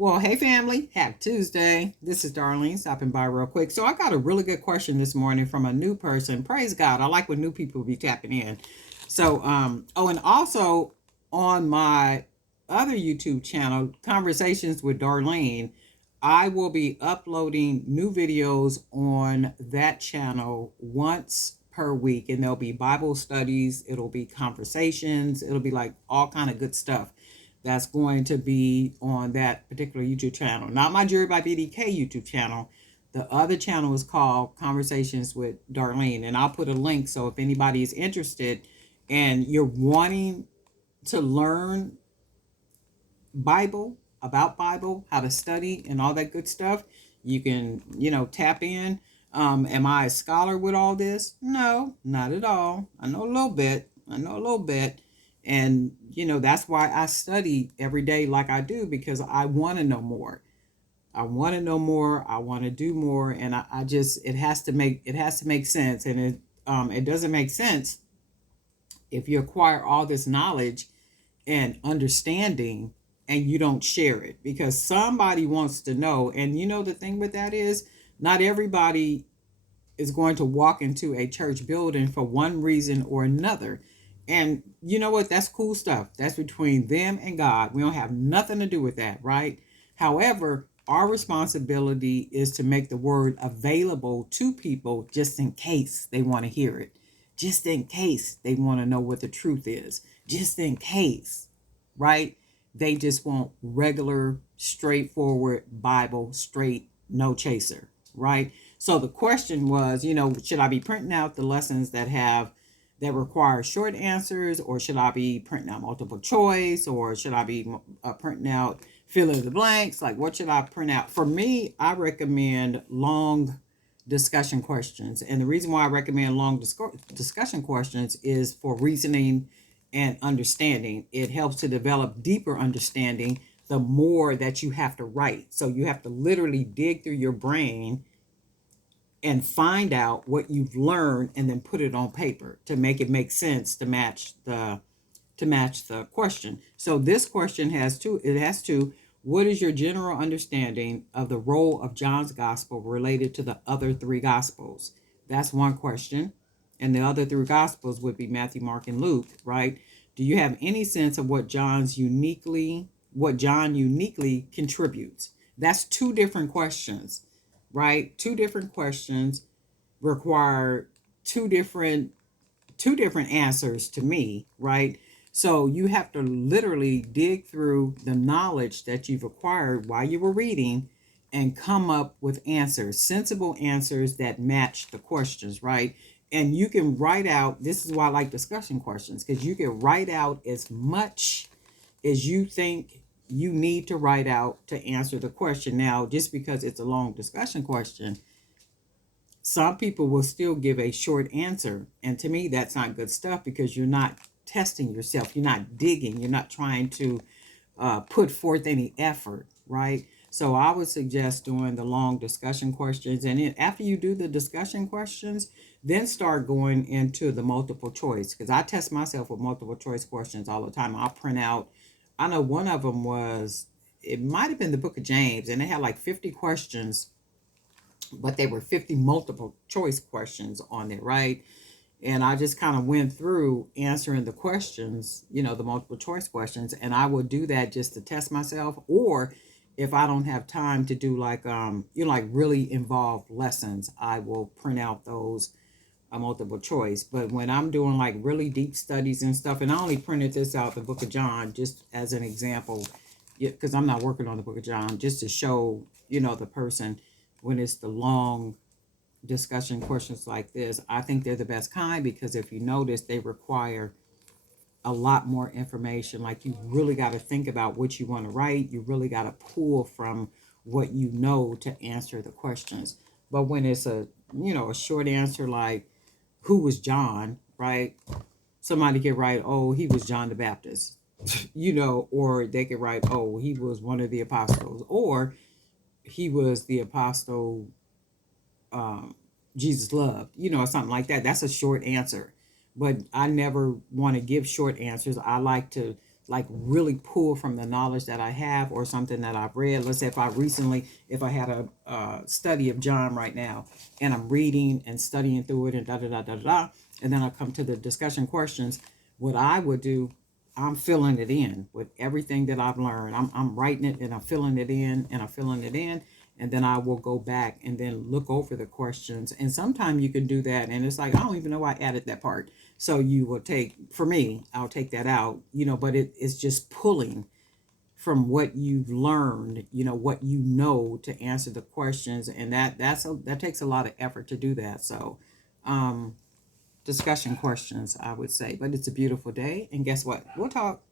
Well, hey family, happy Tuesday. This is Darlene stopping by real quick. So I got a really good question this morning from a new person. Praise God. I like when new people be tapping in. And also on my other YouTube channel, Conversations with Darlene, I will be uploading new videos on that channel once per week, and there'll be Bible studies, it'll be conversations, it'll be like all kind of good stuff that's going to be on that particular YouTube channel. Not my Jury by BDK YouTube channel. The other channel is called Conversations with Darlene, and I'll put a link so if anybody is interested and you're wanting to learn Bible, about Bible, how to study, and all that good stuff, you can, tap in. Am I a scholar with all this? No, not at all. I know a little bit. And, that's why I study every day like I do, because I want to know more. I want to know more. I want to do more. And I just, it has to make sense. And it doesn't make sense if you acquire all this knowledge and understanding and you don't share it, because somebody wants to know. And the thing with that is, not everybody is going to walk into a church building for one reason or another. And you know what? That's cool stuff. That's between them and God. We don't have nothing to do with that, right? However, our responsibility is to make the word available to people just in case they want to hear it, just in case they want to know what the truth is, just in case, right? They just want regular, straightforward Bible, straight, no chaser, right? So the question was, should I be printing out the lessons that require short answers, or should I be printing out multiple choice, or should I be printing out fill in the blanks? Like, what should I print out? For me, I recommend long discussion questions. And the reason why I recommend long discussion questions is for reasoning and understanding. It helps to develop deeper understanding the more that you have to write. So you have to literally dig through your brain and find out what you've learned and then put it on paper to make it make sense to match the question. So this question has to what is your general understanding of the role of John's gospel related to the other three gospels? That's one question. And the other three gospels would be Matthew, Mark, and Luke, right? Do you have any sense of what John uniquely contributes? That's two different questions, right? Two different questions require two different two different answers to me, right? So you have to literally dig through the knowledge that you've acquired while you were reading and come up with answers, sensible answers that match the questions, right? And you can write out, this is why I like discussion questions, because you can write out as much as you think you need to write out to answer the question. Now, just because it's a long discussion question, some people will still give a short answer. And to me, that's not good stuff, because you're not testing yourself. You're not digging. You're not trying to put forth any effort, right? So I would suggest doing the long discussion questions. And then after you do the discussion questions, then start going into the multiple choice. Because I test myself with multiple choice questions all the time. I'll print out, I know one of them was, it might have been the book of James, and it had like 50 questions, but they were 50 multiple choice questions on it, right? And I just kind of went through answering the questions, the multiple choice questions, and I would do that just to test myself. Or if I don't have time to do like like really involved lessons, I will print out those multiple choice. But when I'm doing like really deep studies and stuff, and I only printed this out the book of John just as an example, because I'm not working on the book of John, just to show the person, when it's the long discussion questions like this, I think they're the best kind, because if you notice, they require a lot more information. Like, you really got to think about what you want to write. You really got to pull from what you know to answer the questions. But when it's a short answer, like, who was John, right? Somebody could write, oh, he was John the Baptist, or they could write, oh, he was one of the apostles, or he was the apostle um, Jesus loved, or something like that. That's a short answer. But I never want to give short answers. I like to like really pull from the knowledge that I have or something that I've read. Let's say if I had a study of John right now and I'm reading and studying through it and da da da da da, and then I come to the discussion questions, what I would do, I'm filling it in with everything that I've learned. I'm writing it and I'm filling it in and I'm filling it in. And then I will go back and then look over the questions. And sometimes you can do that. And it's like, I don't even know I added that part. So you will take, for me, I'll take that out, but it's just pulling from what you've learned, what you know to answer the questions. And that takes a lot of effort to do that. So, discussion questions, I would say. But it's a beautiful day. And guess what? We'll talk